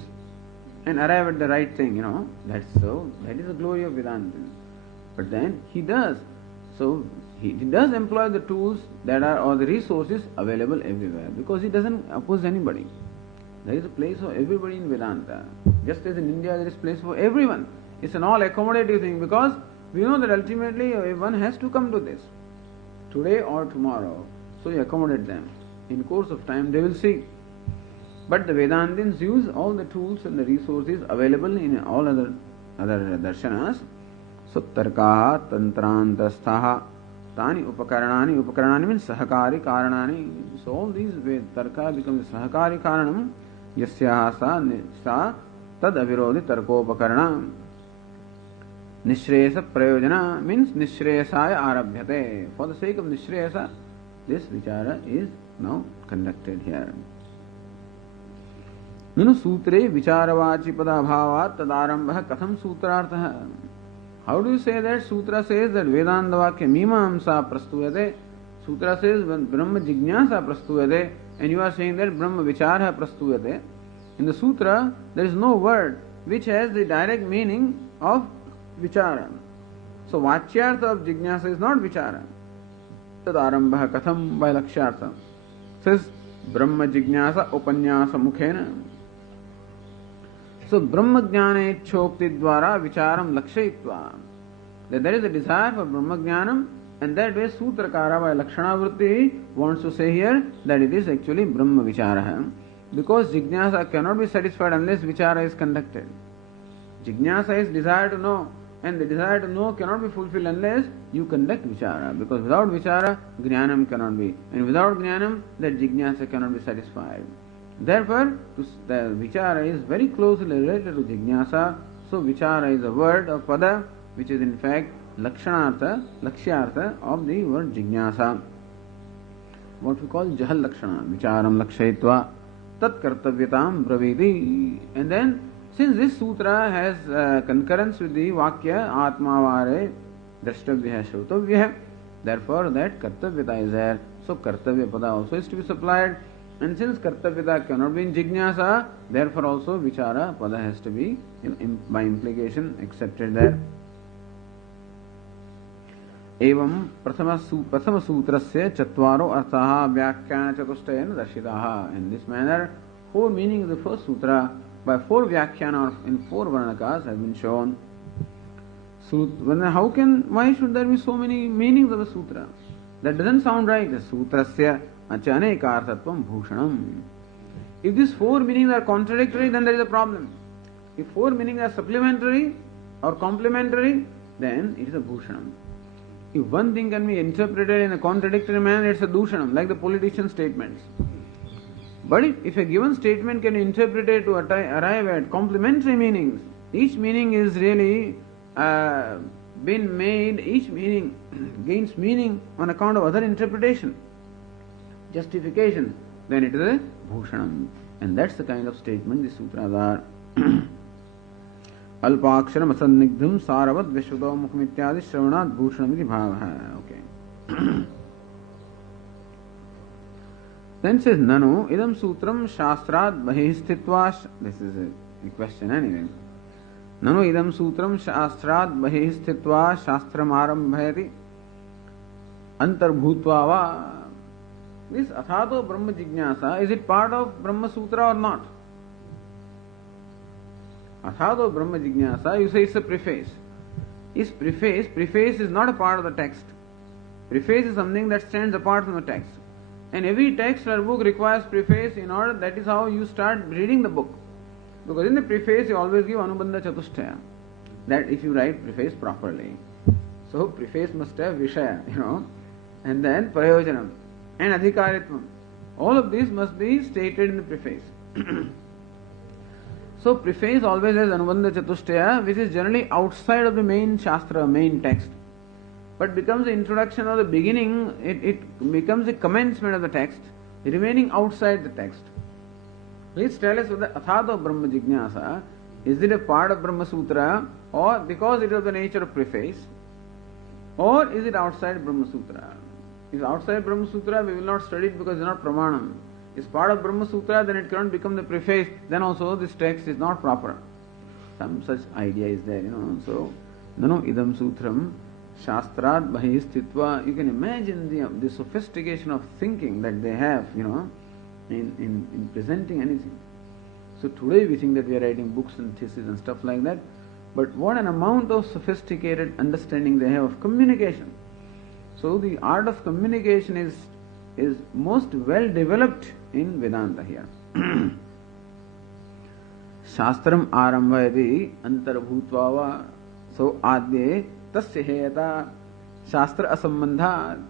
and arrive at the right thing, That's so. That is the glory of Vedanta. But then he does. So he does employ the tools that are, or the resources available everywhere, because he doesn't oppose anybody. There is a place for everybody in Vedanta. Just as in India there is place for everyone. It's an all accommodative thing, because we know that ultimately one has to come to this, today or tomorrow. So you accommodate them. In course of time they will see. But the Vedantins use all the tools and the resources available in all other darshanas. So tarkaha tantrantasthaha tani upakarnani means sahakari karanani. So all these tarka becomes sahakari karanam yasyaha sa tad avirodhi tarkopakarna. Nishreyasa prayojana means nishreyasaya arabhyate. For the sake of nishreyasa, this vichara is now conducted here. Nanu sutre vicharavachi padabhavat tadarambha katham sutrartha. How do you say that? Sutra says that Vedanta vakya mimamsa prastuyate. Sutra says when Brahma jignasa prastuyate, and you are saying that Brahma vichara prastuyate. In the sutra, there is no word which has the direct meaning of vichara. So vachyartha of jignasa is not vichara. Tadarambha katham by lakshyartha. Says Brahma jignasa upanyasa mukhena. So Brahma jnana chokti dvara vicharam lakshayitva. That there is a desire for Brahma jnanam, and that way Sutrakara by Lakshana Vritti wants to say here that it is actually Brahma vichara. Because jignasa cannot be satisfied unless vichara is conducted. Jignasa is desire to know, and the desire to know cannot be fulfilled unless you conduct vichara. Because without vichara, jnanam cannot be. And without jnanam, that jignasa cannot be satisfied. Therefore, the vichara is very closely related to jignasa. So vichara is a word of pada, which is in fact lakshanartha, lakshyartha of the word jignasa. What we call jahal lakshana. Vicharam lakshayitva tat kartavyatam braviti. And then, since this sutra has concurrence with the vakya atmavare drashtavya shrutavya, therefore that kartavyata is there. So kartavya pada also is to be supplied. And since kartavyata cannot be in jignasa, therefore also vichara pada has to be by implication accepted there. Evam prathama sutrasya chatvaro arthaha vyakhyana chatushtayena darshitaha. In this manner, four meanings of the first sutra by four vyakhyana in four varnakas have been shown. Why should there be so many meanings of a sutra? That doesn't sound right. The sutrasya achanekarthatvam bhushanam. If these four meanings are contradictory, then there is a problem. If four meanings are supplementary or complementary, then it is a bhushanam. If one thing can be interpreted in a contradictory manner, it's a dushanam, like the politician's statements. But if a given statement can be interpreted to arrive at complementary meanings, each meaning is really been made, each meaning gains meaning on account of other interpretation, justification, then it is a bhushanam. And that's the kind of statement the sutras are. Alpaksharam asannigdham saravat vishvato mukhmityadi shravanat bhushanam iti bhavaha. Okay. Then says nanu idam sutram shastrat bahistitva. This is a question anyway. Nanu idam sutram shastrat bahistitva shastram arambhayati antarbhutva va. This athato Brahma jignasa, is it part of Brahma Sutra or not? Athato Brahma jignasa, you say it's a preface. Is preface is not a part of the text. Preface is something that stands apart from the text. And every text or book requires preface in order, that is how you start reading the book. Because in the preface you always give Anubandha Chatushtaya. That if you write preface properly. So preface must have Vishaya, and then Prayojanam and Adhikaritvam. All of these must be stated in the preface. So preface always has Anubandha Chatushtaya, which is generally outside of the main Shastra, main text. But becomes the introduction or the beginning, it becomes the commencement of the text, remaining outside the text. Please tell us whether Athato Brahma Jignasa, is it a part of Brahma Sutra, or because it is the nature of preface, Or is it outside Brahma Sutra? If outside Brahma Sutra, we will not study it because it is not Pramanam. It's part of Brahma Sutra, then it cannot become the preface, then also this text is not proper. Some such idea is there, So, nano idam sutram shastrat bahi sthitva. You can imagine the sophistication of thinking that they have, in presenting anything. So today we think that we are writing books and theses and stuff like that, but what an amount of sophisticated understanding they have of communication. So the art of communication is most well developed in Vedanta here. Shastram arambhayati antarbhutva. So adye tasya heyata shastra asambandhat.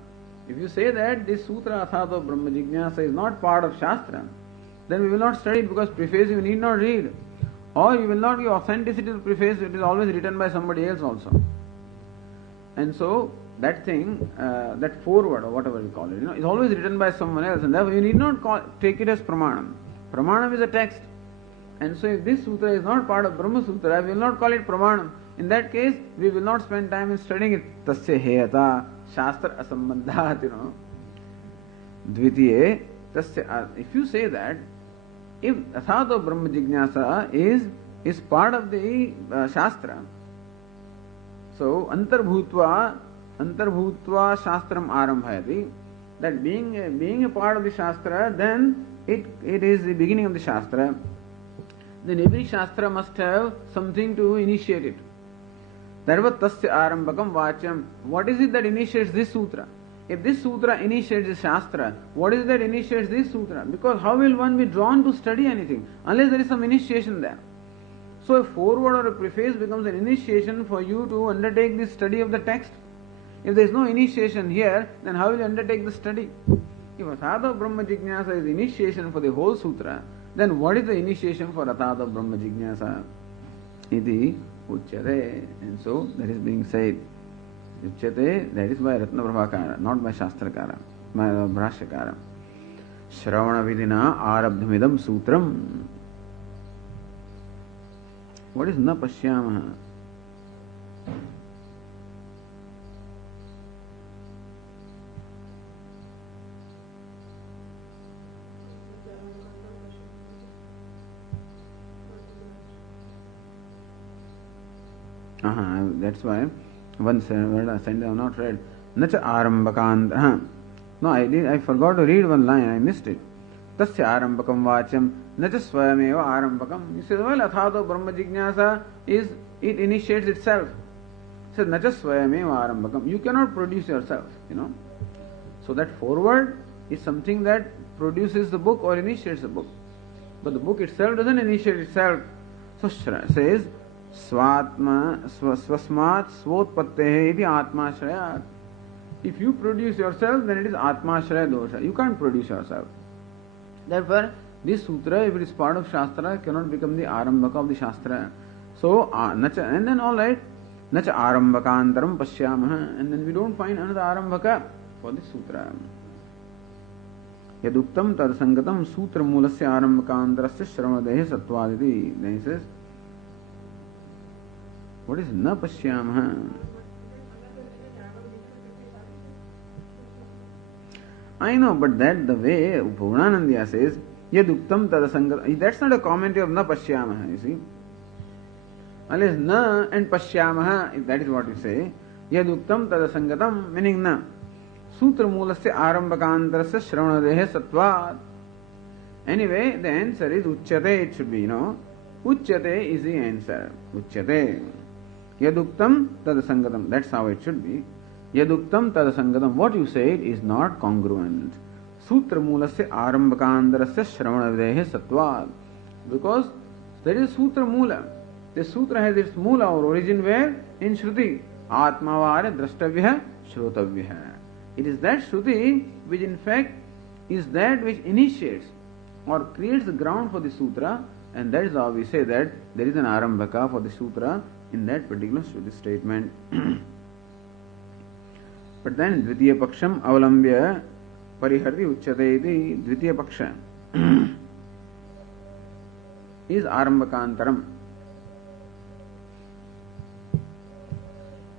If you say that this sutra athato brahma jignasa is not part of Shastra, then we will not study it because preface you need not read. Or you will not give authenticity to the preface, it is always written by somebody else also. And so that thing, that foreword or whatever we call it, is always written by someone else, and therefore you need not take it as Pramanam. Pramanam is a text. And so if this sutra is not part of Brahma Sutra, we will not call it Pramanam. In that case, we will not spend time in studying it. Tasya heyata shastra asambandhat, Dvitiye tasya. If you say that, if athato Brahma Jignasa is part of the Shastra, so antarbhutva shastram arambhayati, that being a part of the Shastra, then it is the beginning of the Shastra. Then every Shastra must have something to initiate it. Tarvat tasya arambakam vachyam. What is it that initiates this sutra? If this sutra initiates the Shastra, what is it that initiates this sutra? Because how will one be drawn to study anything unless there is some initiation there? So a foreword or a preface becomes an initiation for you to undertake the study of the text. If there is no initiation here, then how will you undertake the study? If Athato Brahma Jignasa is initiation for the whole sutra, then what is the initiation for Athato Brahma Jignasa? Iti uchyate. And so that is being said. Uchyate, that is by Ratna Prabhakara, not by Shastrakara, by Bhashyakara. Shravana vidina arabdhamidam sutram. What is na pashyamaha? That's why one word I have not read. Nacha arambakandra. No, I forgot to read one line, I missed it. Tasya arambakam vachyam nacha swayameva arambakam. He says, well, athato brahma jignasa it initiates itself. He says, nacha swayameva arambakam. You cannot produce yourself, So that foreword is something that produces the book or initiates the book. But the book itself doesn't initiate itself. So says, swasmat swotpattehe iti atmashrayat. If you produce yourself, then it is atmashraya dosha. You can't produce yourself. Therefore, this sutra, if it is part of Shastra, cannot become the arambaka of the Shastra. So, nacha, and then alright, nacha arambakantaram pashyamaha, and then we don't find another arambaka for this sutra. Yaduktam tadasangatam sutra mulasya arambakantarasya shravanadehe sattvaditi. Then he says, what is na pashyamaha? I know, but that the way Purnanandya says, Yaduktam tadasangatam, that's not a commentary of na pashyamaha, you see. Unless na and pashyamaha, if that is what you say, Yaduktam tadasangatam, meaning na. Sutra mulasya arambakantarasya shravanadehe sattvat. Anyway, the answer is uchyate, it should be, Uchyate is the answer. Uchyate. Yaduktam tadasangatam. That's how it should be. Yaduktam tadasangatam. What you said is not congruent. Sutra mulasya arambakandarasya shravanadehe sattvat. Because there is sutra mula. The sutra has its mula or origin where? In Shruti. Atmavare drashtavya shrotavya. It is that Shruti which in fact is that which initiates or creates the ground for the sutra, and that is how we say that there is an arambaka for the sutra in that particular Shruti statement. But then Dvitiya Paksham Avalambya Pariharti Uchyate iti Dvitiya Paksha is Arambakantaram.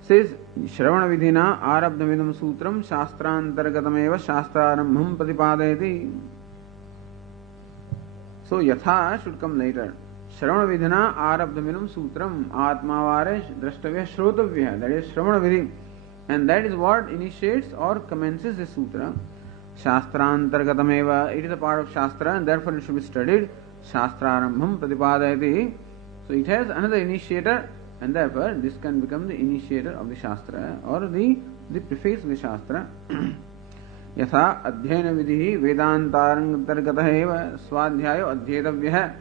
says Shravana Vidhina Arabdhamidam Sutram Shastrantargatameva Shastrarambham Pratipadayati. So Yatha should come later. Shravana Vidhina Arabdhamidam Sutram Atmavare Drashtavya Shrotavya. That is Shravana Vidhi. And that is what initiates or commences the sutra. Shastrantargatameva. It is a part of Shastra and therefore it should be studied. Shastrarambham Pratipadayati. So it has another initiator. And therefore, this can become the initiator of the Shastra or the preface of the Shastra. Yatha Adhyayana Vidhi Vedantargatah eva Swadhyayo Adhyetavya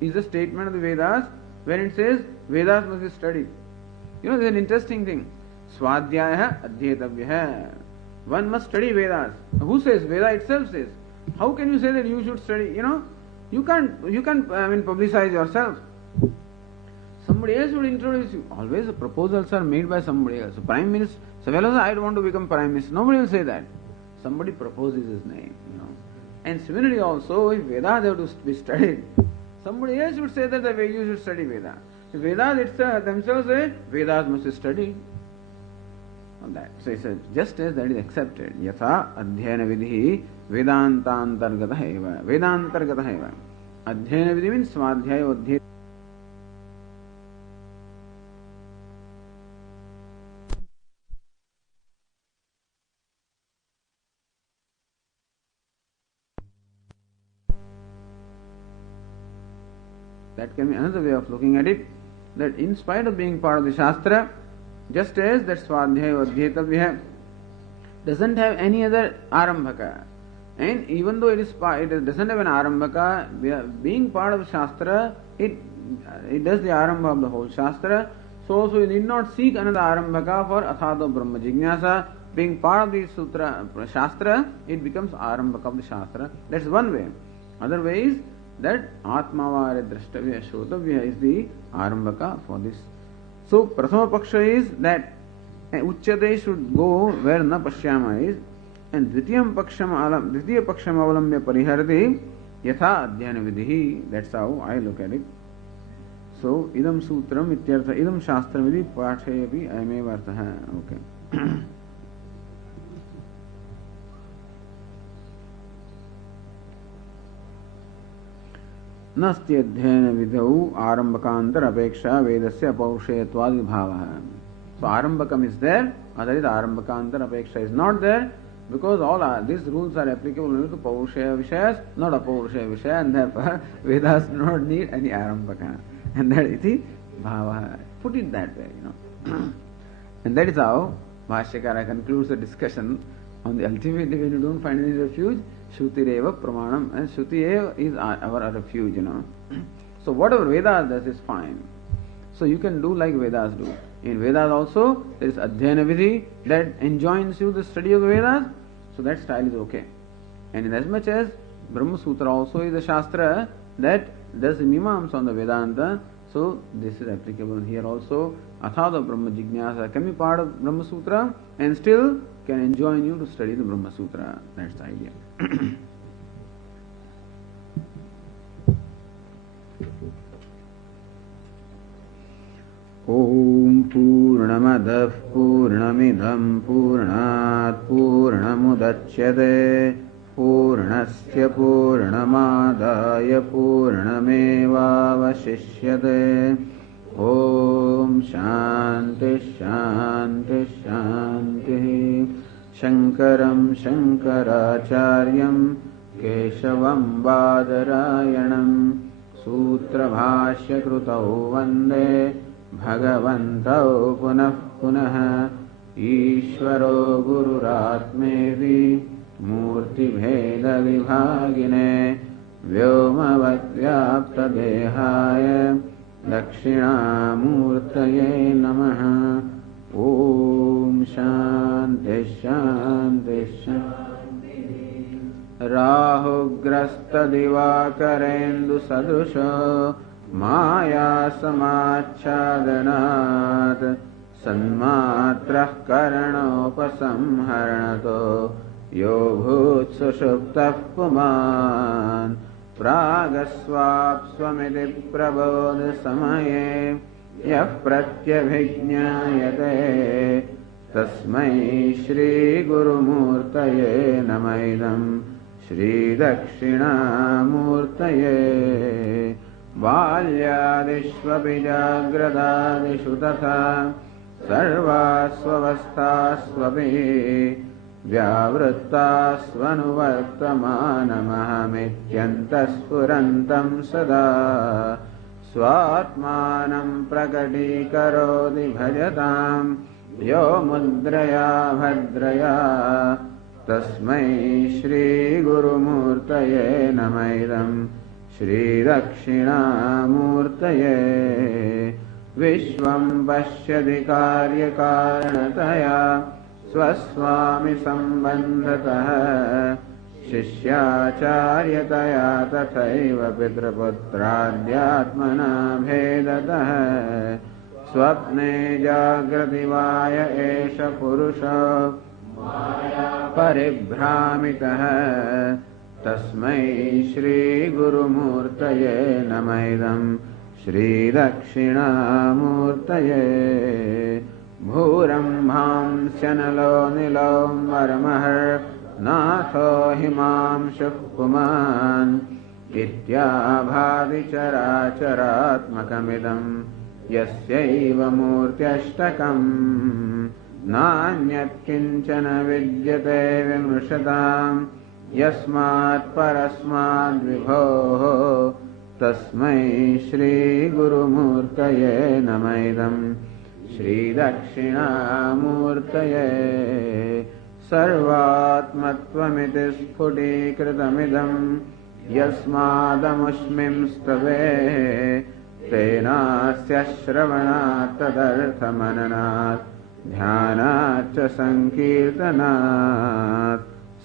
is the statement of the Vedas when it says Vedas must be studied. You know, there is an interesting thing. Swadhyaya Adhyetavya. One must study Vedas. Who says? Veda itself says. How can you say that you should study? You know, you can't publicize yourself. Somebody else would introduce you. Always the proposals are made by somebody else. So Prime Minister, so fellows, I want to become Prime Minister. Nobody will say that. Somebody proposes his name, you know. And similarly also, if Vedas have to be studied, somebody else would say that the way you should study Vedas. The Vedas themselves say, Vedas must be studied. On that. So he says, just as that is accepted. Yatha Adhyayana Vidhi Vedantantargatah eva. Vedantargatah eva. Adhyayana Vidhi means Swadhyaya Adhyayana. That can be another way of looking at it, that in spite of being part of the Shastra, just as that Swadhyaya Adhyetavya doesn't have any other Arambhaka, and even though it doesn't have an Arambhaka, being part of Shastra, it does the Arambha of the whole Shastra, so you need not seek another Arambhaka for Athado Brahma Jignasa. Being part of the Sutra, Shastra, it becomes Arambhaka of the Shastra. That's one way. Other way is that Atmavare Drashtavya Shrotavya is the Arambhaka for this. So Prathama Paksha is that Uchyate should go where na Pashyama is, and Dvitiya Paksham Avalambya Pariharati Yatha Adhyayana Vidhi. That's how I look at it. So Idam Sutram Ityartha Idam Shastram Vidhi Pathyapi Ayameva Arthaha. Okay. Nasti Adhyayana Vidhau Arambhakantar Apeksha Vedasya Apaurushayatvad Vibhavaha. So Arambhakam is there, other is Arambhakantar Apeksha is not there, because these rules are applicable only to Paurushaya Vishayas, not Apaurushaya Vishaya, and therefore Vedas do not need any Arambhaka. And that is the Bhavaha. Put it that way, you know. And that is how Bhashyakara concludes the discussion on the ultimately when you don't find any refuge, Shrutireva Pramanam, and Shruti is our refuge, you know. So whatever Vedas does is fine. So you can do like Vedas do. In Vedas also, there is Adhyayana Vidhi that enjoins you the study of the Vedas, so that style is okay. And in as much as Brahma Sutra also is a Shastra that does the Mimamsa on the Vedanta, so this is applicable here also. Athada Brahma Jignasa can be part of Brahma Sutra and still can enjoin you to study the Brahma Sutra. That's the idea. Om Purnamadah Purnamidham Purnat Purnamudachyate Purnasya Purnamadaya Purnamevavashishyate. Om Shanti Shanti Shanti. Shankaram Shankaracharyam Keshavam Badarayanam Sutra Bhashya Krutau Vande Bhagavantau Punah Punah. Ishvaro Gururatmevi Murti Bheda Vibhagine Vyomavad Vyapta Dehaya Dakshinamurtaye Namaha. Om Shanti Shanti Shanti. Rahugrasta Divakarendu Sadrusha Maya Samachchadanat Sanmatrah Karanopasamharanato Yo Bhut Sushuptah Puman Pragasvapsvamiti Prabodha Samaye यः प्रत्यभिज्ञायते तस्मै श्रीगुरुमूर्तये नमः इदं श्रीदक्षिणामूर्तये। बाल्यादिष्वपि जाग्रदादिषु तथा सर्वास्वस्थास्वपि व्यावृत्तास्वनुवर्तमानमहमित्यन्तःस्फुरन्तं सदा स्वात्मानं प्रकटीकरोति भजतां यो मुद्रया भद्रया तस्मै श्रीगुरुमूर्तये नमः इदं श्रीदक्षिणामूर्तये। विश्वं पश्यति कार्यकारणतया स्वस्वामि सम्बन्धतः शिष्याचार्यतया तथैव पितृपुत्राद्यात्मना भेदतः स्वप्ने जागृतिवाय एष पुरुषो परिभ्रामितः तस्मै श्रीगुरुमूर्तये नमः इदं श्रीदक्षिणामूर्तये। भूरम्भांस्यनलो निलोऽम्बरमहर्नाथो हिमांशुः पुमान् इत्याभाति चराचरात्मकमिदं यस्यैव मूर्त्यष्टकम् नान्यत्किञ्चन विद्यते विमृशताम् यस्मात् परस्माद्विभोः तस्मै श्रीगुरुमूर्तये नमः इदं श्रीदक्षिणामूर्तये। सर्वात्मत्वमिति स्फुटीकृतमिदं यस्मादमुष्मिंस्तवे तेनास्य श्रवणात् तदर्थमननात् ध्यानाच्च संकीर्तनात्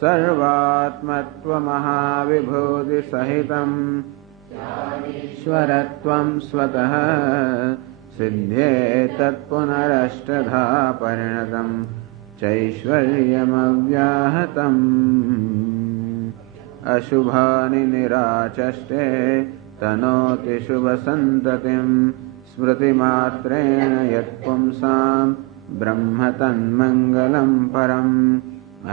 सर्वात्मत्वमहाविभूतिसहितं ईश्वरत्वं स्वतः सिद्ध्येतत्पुनरष्टधा परिणतं चैश्वर्यमव्याहतम्। अशुभानि निराचष्टे तनोति शुभसन्ततिं स्मृतिमात्रेण यत्पुंसां ब्रह्म तन्मङ्गलं परम्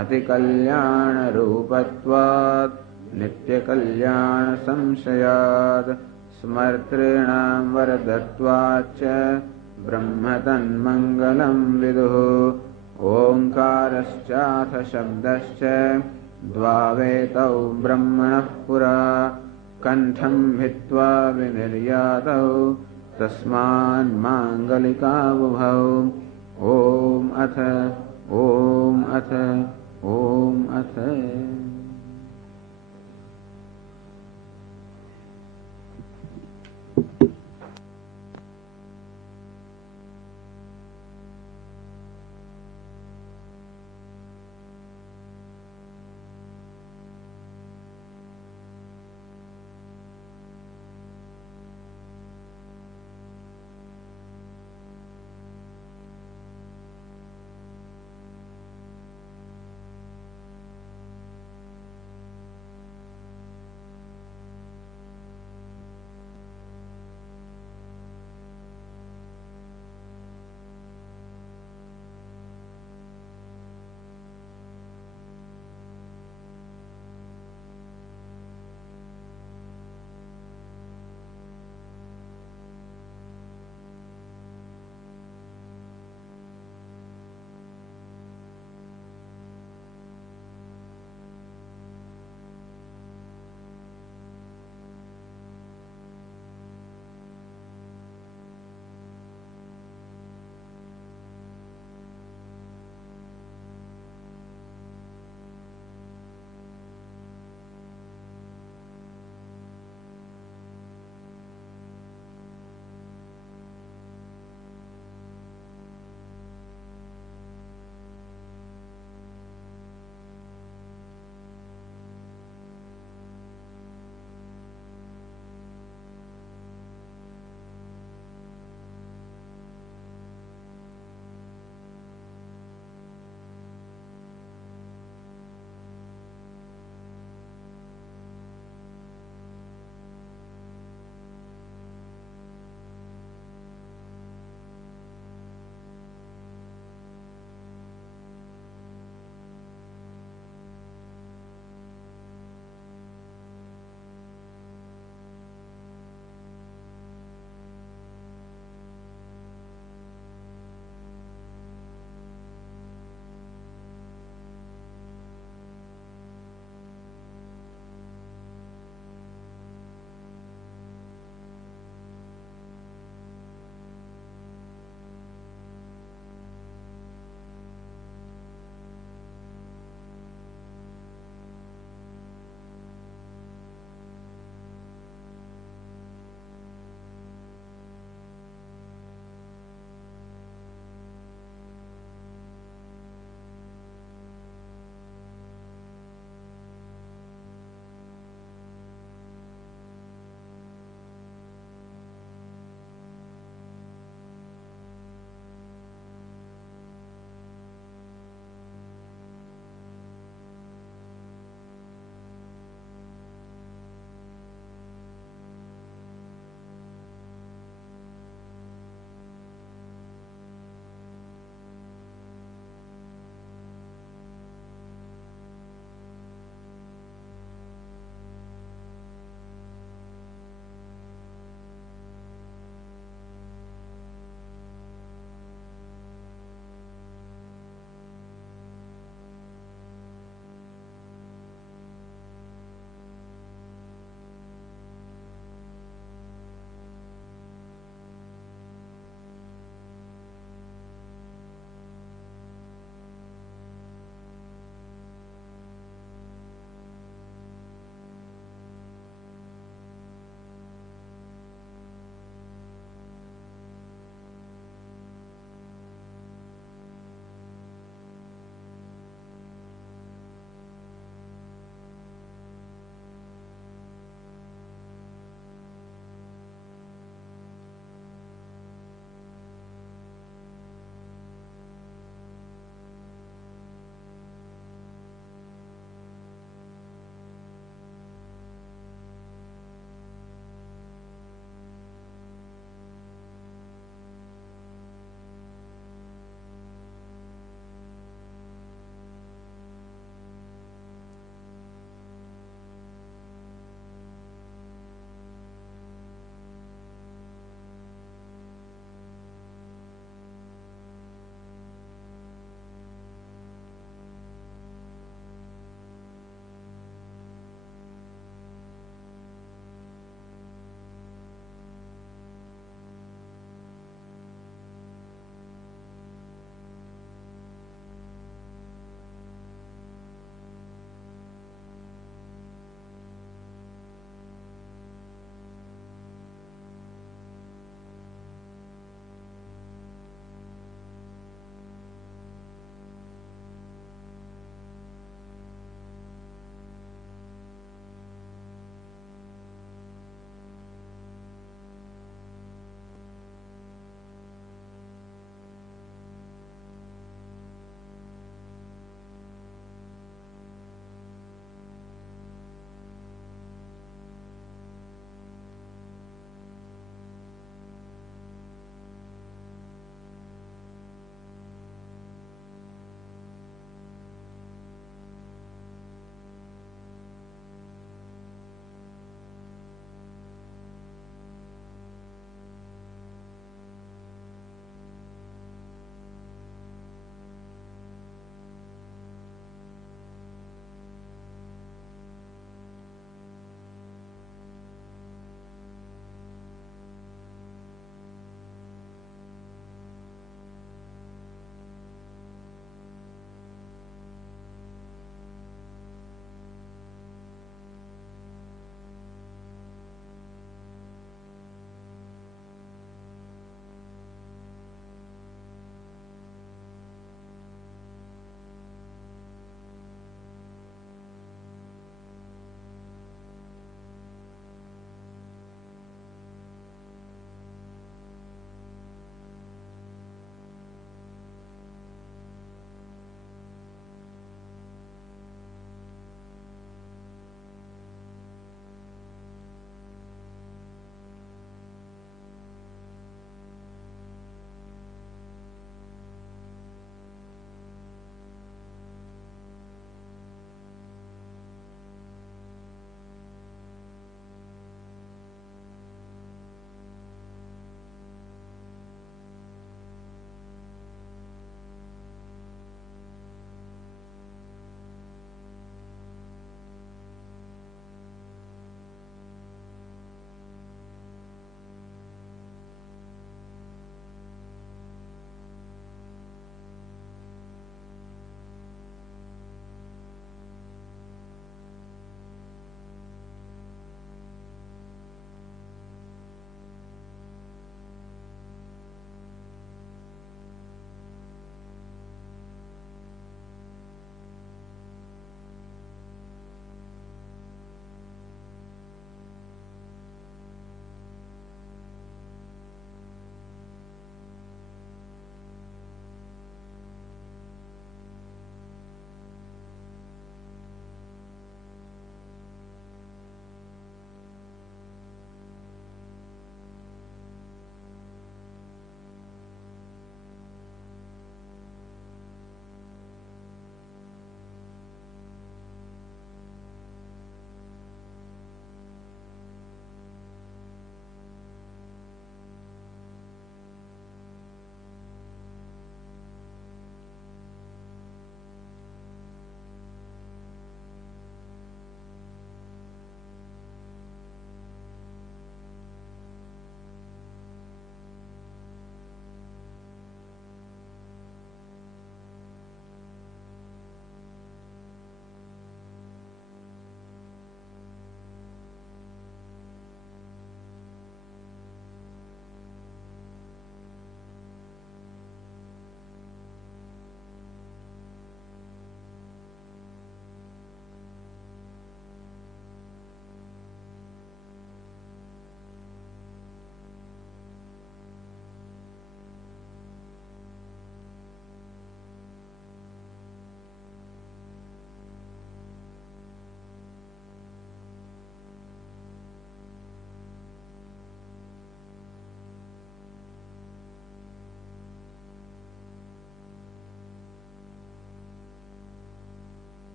अतिकल्याणरूपत्वात् नित्यकल्याणसंशयात् स्मर्तॄणां वरदत्वाच्च ब्रह्म तन्मङ्गलं विदुः। ओङ्कारश्चाथ शब्दश्च द्वावेतौ ब्रह्मणः पुरा कण्ठं भित्त्वा विनिर्यातौ तस्मान्माङ्गलिकावुभौ। ॐ अथ ॐ अथ ॐ अथ